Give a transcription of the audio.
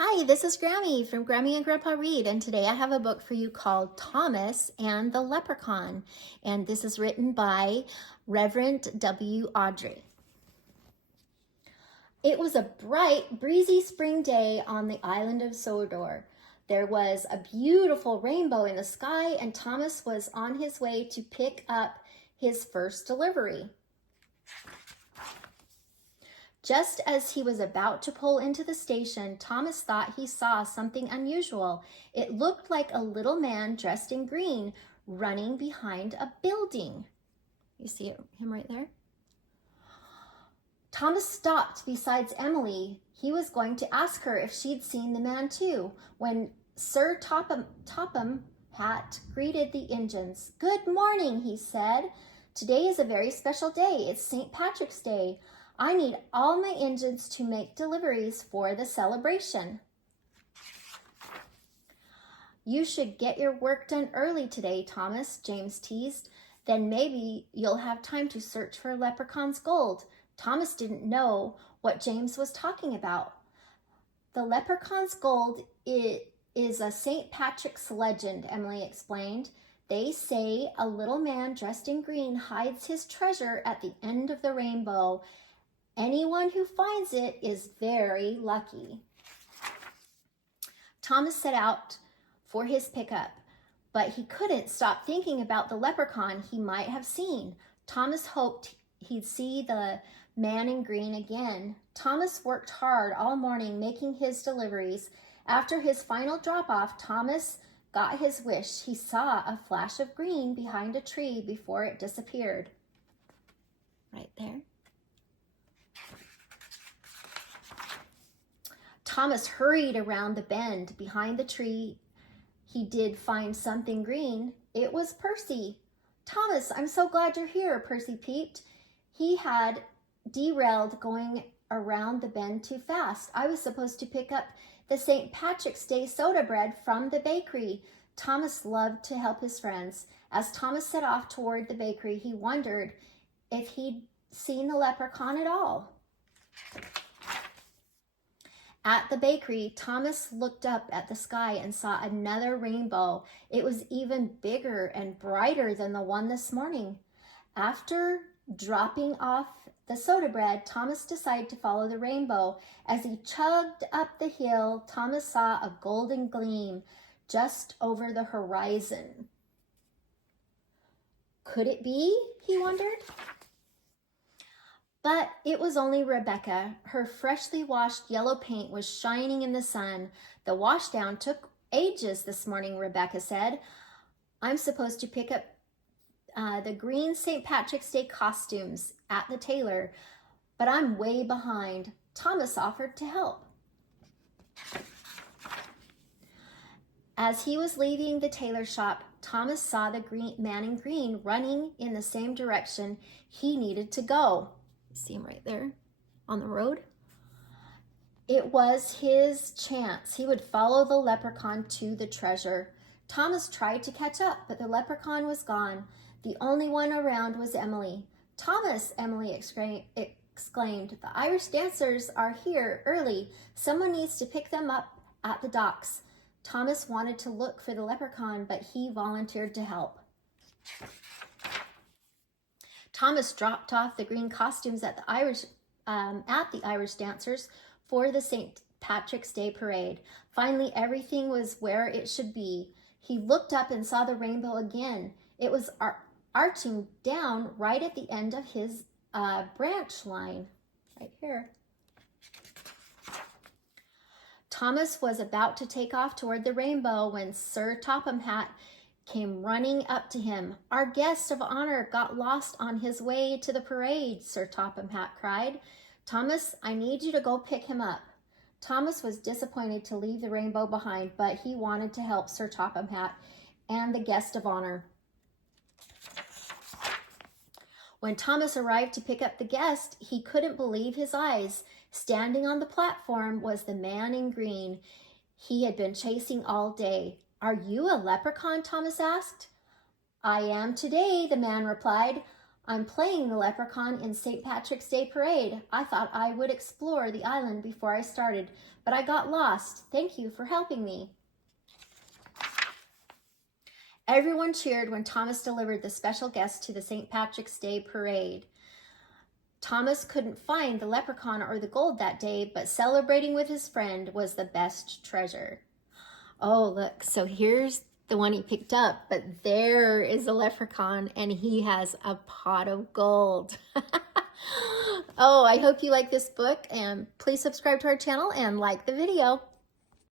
Hi, this is Grammy from Grammy and Grandpa Read, and today I have a book for you called Thomas and the Leprechaun, and this is written by Reverend W. Awdry. It was a bright, breezy spring day on the island of Sodor. There was a beautiful rainbow in the sky, and Thomas was on his way to pick up his first delivery. Just as he was about to pull into the station, Thomas thought he saw something unusual. It looked like a little man dressed in green running behind a building. You see him right there? Thomas stopped beside Emily. He was going to ask her if she'd seen the man too, when Sir Topham Hatt greeted the engines. "Good morning," he said. "Today is a very special day. It's St. Patrick's Day. I need all my engines to make deliveries for the celebration." "You should get your work done early today, Thomas," James teased. "Then maybe you'll have time to search for Leprechaun's gold." Thomas didn't know what James was talking about. "The Leprechaun's gold is a St. Patrick's legend," Emily explained. "They say a little man dressed in green hides his treasure at the end of the rainbow. Anyone who finds it is very lucky." Thomas set out for his pickup, but he couldn't stop thinking about the leprechaun he might have seen. Thomas hoped he'd see the man in green again. Thomas worked hard all morning making his deliveries. After his final drop-off, Thomas got his wish. He saw a flash of green behind a tree before it disappeared. Right there. Thomas hurried around the bend. Behind the tree, he did find something green. It was Percy. "Thomas, I'm so glad you're here," Percy peeped. He had derailed going around the bend too fast. "I was supposed to pick up the St. Patrick's Day soda bread from the bakery." Thomas loved to help his friends. As Thomas set off toward the bakery, he wondered if he'd seen the leprechaun at all. At the bakery, Thomas looked up at the sky and saw another rainbow. It was even bigger and brighter than the one this morning. After dropping off the soda bread, Thomas decided to follow the rainbow. As he chugged up the hill, Thomas saw a golden gleam just over the horizon. Could it be? He wondered. But it was only Rebecca. Her freshly washed yellow paint was shining in the sun. "The washdown took ages this morning," Rebecca said. "I'm supposed to pick up the green St. Patrick's Day costumes at the tailor, but I'm way behind." Thomas offered to help. As he was leaving the tailor shop, Thomas saw the man in green running in the same direction he needed to go. See him right there on the road? It was his chance. He would follow the leprechaun to the treasure. Thomas tried to catch up, but the leprechaun was gone. The only one around was Emily. "Thomas," Emily exclaimed, "the Irish dancers are here early. Someone needs to pick them up at the docks." Thomas wanted to look for the leprechaun, but he volunteered to help. Thomas dropped off the green costumes at the Irish dancers for the St. Patrick's Day parade. Finally, everything was where it should be. He looked up and saw the rainbow again. It was arching down right at the end of his branch line, right here. Thomas was about to take off toward the rainbow when Sir Topham Hatt came running up to him. "Our guest of honor got lost on his way to the parade," Sir Topham Hatt cried. "Thomas, I need you to go pick him up." Thomas was disappointed to leave the rainbow behind, but he wanted to help Sir Topham Hatt and the guest of honor. When Thomas arrived to pick up the guest, he couldn't believe his eyes. Standing on the platform was the man in green he had been chasing all day. "Are you a leprechaun?" Thomas asked. "I am today," the man replied. I'm playing the Leprechaun in St. Patrick's Day Parade. I thought I would explore the island before I started, but I got lost. Thank you for helping me. Everyone cheered when Thomas delivered the special guest to the St. Patrick's Day Parade. Thomas couldn't find the leprechaun or the gold that day, but celebrating with his friend was the best treasure. Oh, look, so here's the one he picked up, but there is a leprechaun and he has a pot of gold. Oh, I hope you like this book, and please subscribe to our channel and like the video.